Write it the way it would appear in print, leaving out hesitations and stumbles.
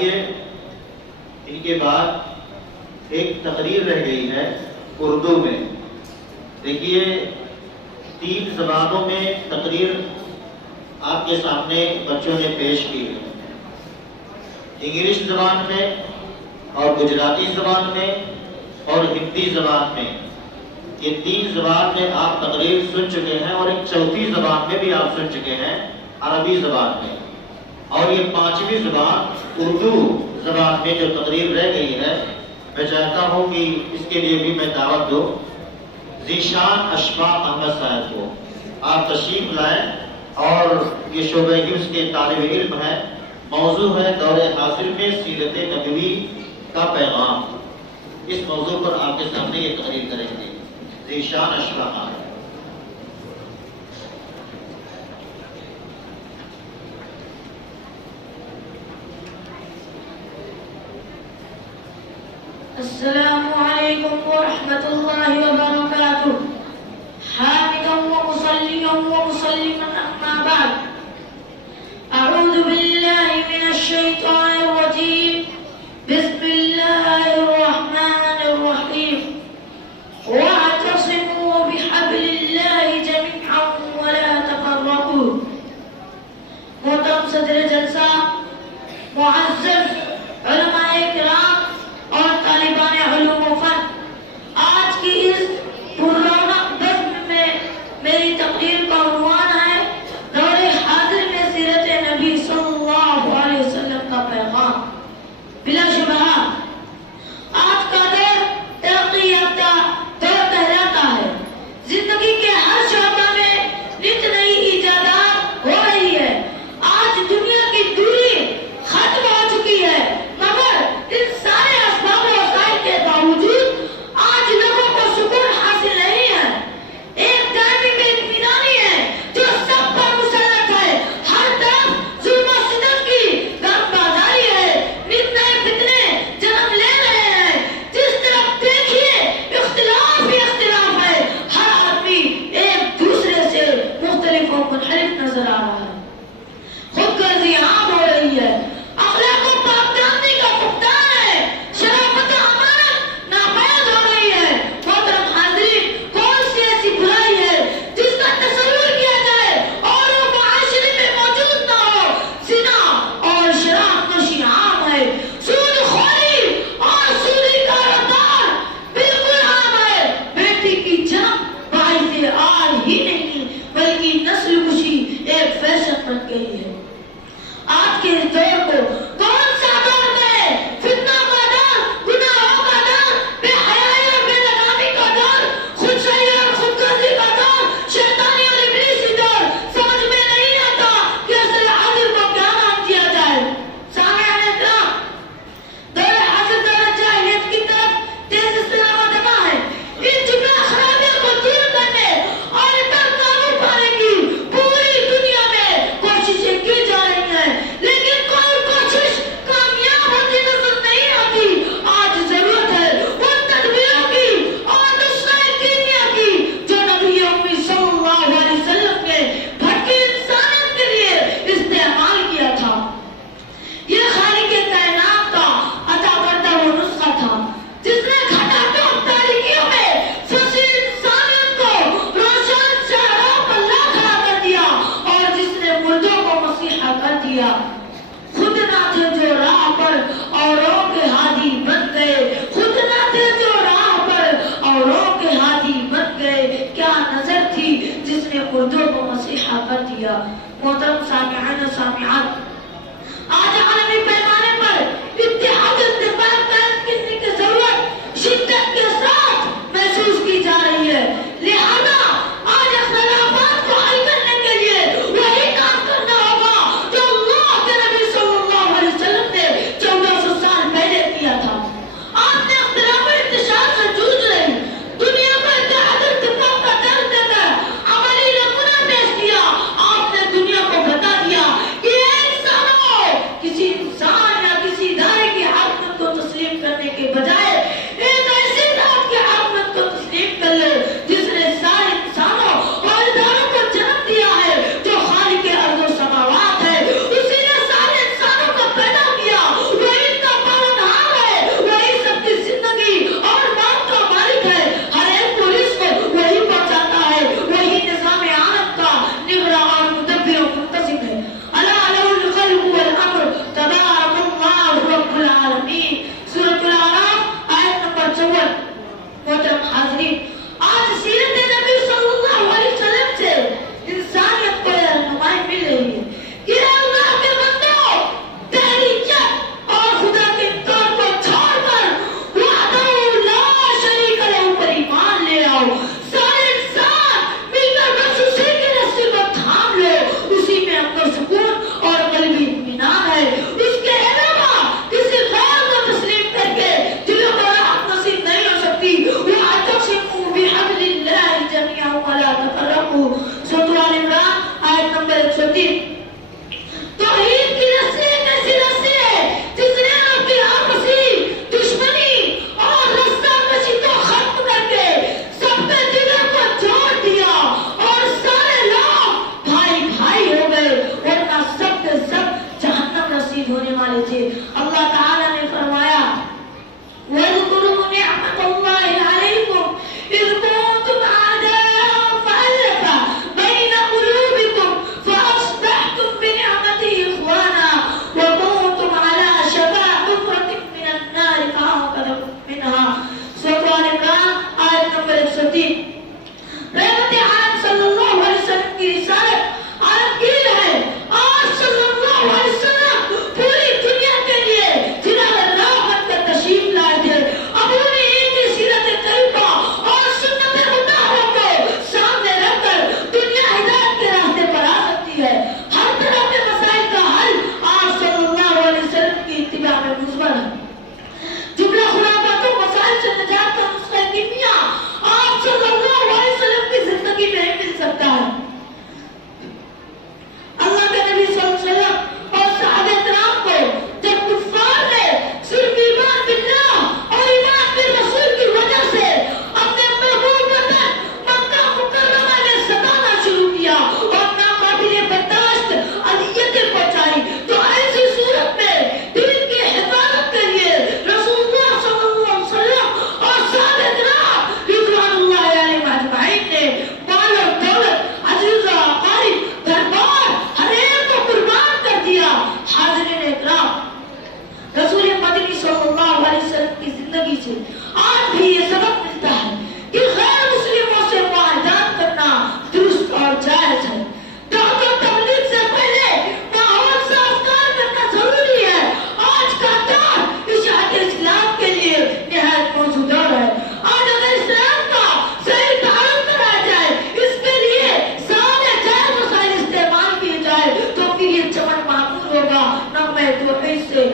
آئیے ان کے بعد ایک تقریر رہ گئی ہے اردو میں. دیکھیے 3 زبانوں میں تقریر آپ کے سامنے بچوں نے پیش کی ہے. انگلش زبان میں اور گجراتی زبان میں اور ہندی زبان میں. یہ 3 زبان میں آپ تقریر سن چکے ہیں اور ایک 4تھی زبان میں بھی آپ سن چکے ہیں عربی زبان میں. اور یہ 5ویں زبان اردو زبان میں جو تقریر رہ گئی ہے میں چاہتا ہوں کہ اس کے لیے بھی میں دعوت دوں ذیشان اشفاق احمد صاحب کو. آپ تشریف لائیں اور یہ شعبہ حفظ کے طالب علم ہیں. موضوع ہے دور حاضر میں سیرت نبوی کا پیغام. اس موضوع پر آپ کے سامنے یہ تقریر کریں گے ذیشان اشفاق احمد. السلام علیکم ورحمۃ اللہ وبرکاتہ. حامدا ومصلیا ومسلما اما بعد. اعوذ باللہ من الشیطان الرجیم. بسم اللہ الرحمن الرحیم. واعتصموا بحبل اللہ جميعا ولا تفرقوا. محترم صدر جلسہ، معزز علماء کرام اور طالبان علوم و فن، آج کی اس پررونق بزم میں میری تقریر کا عنوان دینے والے تھے. اللہ تعالیٰ نے فرمایا وَاذْكُرُوا نِعْمَةَ اللَّهِ عَلَيْكُمْ إِذْ كُنتُمْ أَعْدَاءً فَأَلَّفَ بَيْنَ قُلُوبِكُمْ فَأَصْبَحْتُمْ بِنِعْمَتِهِ إِخْوَانًا وَكُنتُمْ عَلَى شَفَا حُفْرَةٍ مِّنَ النَّارِ فَأَنقَذَكُم مِّنْهَا. سورۃ آل عمران آیت نمبر 103. رحمت عالم صلی اللہ علیہ وسلم کی رسالت عالمگیر ہے. آج صلی اللہ علیہ وسلم پوری دنیا کے لیے جلال راہ بن کر تشریف لائے تھے. اب انہیں ان کی سیرت طریقہ اور سنت مطہرہ کو سامنے رکھ کر دنیا ہدایت کے راستے پر آ سکتی ہے. ہر طرح کے مسائل کا حل آج صلی اللہ علیہ وسلم کی اتباع میں مضمر ہے. جملہ خرافات و مسائل سے نجات کا نسخہ کیمیا آپ صلی اللہ علیہ وسلم کی زندگی میں مل سکتا ہے. اللہ کے نبی صلی اللہ علیہ وسلم اور صحابہ کرام کو جب کفار نے صرف ایمان باللہ اور ایمان بالرسول کی وجہ سے اپنے محبوب وطن مکہ مکرمہ میں ستانا شروع کیا اور ناقابل برداشت اذیتیں پہنچائی, تو ایسی صورت میں دین کی حفاظت کے لیے رسول اللہ صلی اللہ علیہ وسلم اور صحابہ کرام رضوان اللہ علیہم اجمعین نے مال و دولت, عزیزہ اقارب, دربار ہر ایک کو قربان کر دیا. حاضرین اکرام, رسول مدنی صلی اللہ علیہ وسلم کی زندگی سے آج بھی یہ سبق ملتا ہے کہ غیر مسلموں سے معاہدات کرنا درست اور جائز ہے. دعوت و تبلیغ سے پہلے ماحول سازگار کرنا ضروری ہے. آج کا دور اشاعت اسلام کے لیے نہایت موزوں دور ہے. آج اگر اسلام کا صحیح تعارف کرایا جائے, اس کے لیے سارے جائز وسائل استعمال کیے جائے, تو پھر یہ چمن معمول ہوگا. نہ میں تو سے